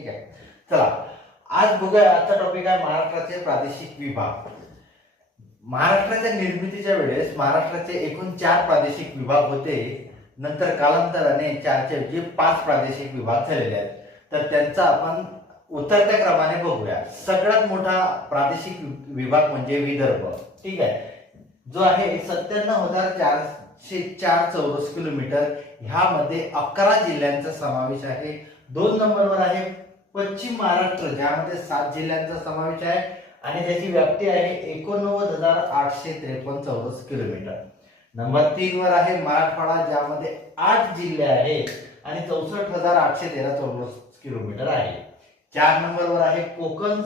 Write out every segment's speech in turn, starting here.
ठीक आहे, चला आज बघूया. आजचा टॉपिक आहे महाराष्ट्राचे प्रादेशिक विभाग. महाराष्ट्राच्या निर्मितीच्या वेळेस महाराष्ट्राचे एकूण 4 प्रादेशिक विभाग होते. नंतर कालांतराने 4चे जे 5 प्रादेशिक विभाग झालेले आहेत. तर त्यांचा आपण उतरत्या क्रमाने बघूया. सगळ्यात मोठा प्रादेशिक विभाग म्हणजे विदर्भ. ठीक आहे, जो आहे 97,404 चौरस किलोमीटर. ह्यामध्ये 11 जिल्ह्यांचा समावेश आहे. 2 नंबरवर आहे पश्चिम महाराष्ट्र, ज्यामध्ये 7 जिल्ह्यांचा समावेश आहे आणि ज्याची व्याप्ती आहे 89,853 चौरस किलोमीटर. नंबर 3 वर आहे मराठवाडा, ज्यामध्ये 8 जिल्हे आहेत आणि 64,813 चौरस किलोमीटर आहे. 4 नंबरवर आहे कोकण,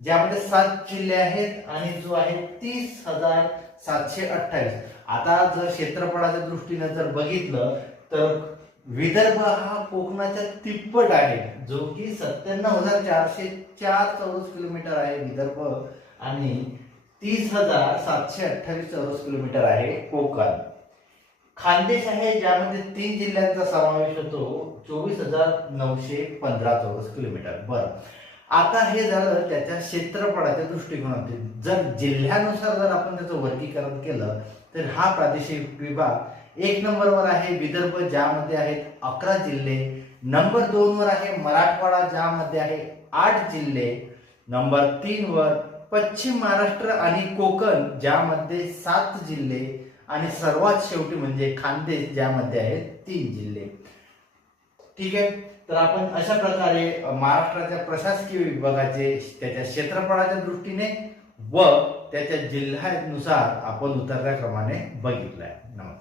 ज्यामध्ये 7 जिल्हे आहेत आणि जो आहे 30,728. आता जर क्षेत्रफळाच्या दृष्टीने जर बघितलं तर विदर्भ हा कोकणाच्या तिप्पट आहे, जो की 97,404 चौरस किलोमीटर आहे विदर्भ आणि 30,728 चौरस किलोमीटर आहे कोकण. खानदेश आहे, ज्यामध्ये 3 जिल्ह्यांचा समावेश होतो, 24,915 चौरस किलोमीटर. बरं, आता हे झालं त्याच्या क्षेत्रफळाच्या दृष्टिकोनातून. जर जिल्ह्यानुसार जर आपण त्याचं वर्गीकरण केलं तर हा प्रादेशिक विभाग 1 नंबरवर आहे विदर्भ, ज्यामध्ये आहेत 11 जिल्हे. नंबर 2 वर आहे मराठवाडा, ज्यामध्ये आहे 8 जिल्हे. नंबर 3 वर पश्चिम महाराष्ट्र आणि कोकण, ज्यामध्ये 7 जिल्हे आणि सर्वात शेवटी म्हणजे खानदेश, ज्यामध्ये आहेत 3 जिल्हे. ठीक आहे, तर आपण अशा प्रकारे महाराष्ट्राच्या प्रशासकीय विभागाचे त्याच्या क्षेत्रफळाच्या दृष्टीने व त्याच्या जिल्ह्यानुसार आपण उतरत्या क्रमाने बघितलंय. नमस्कार.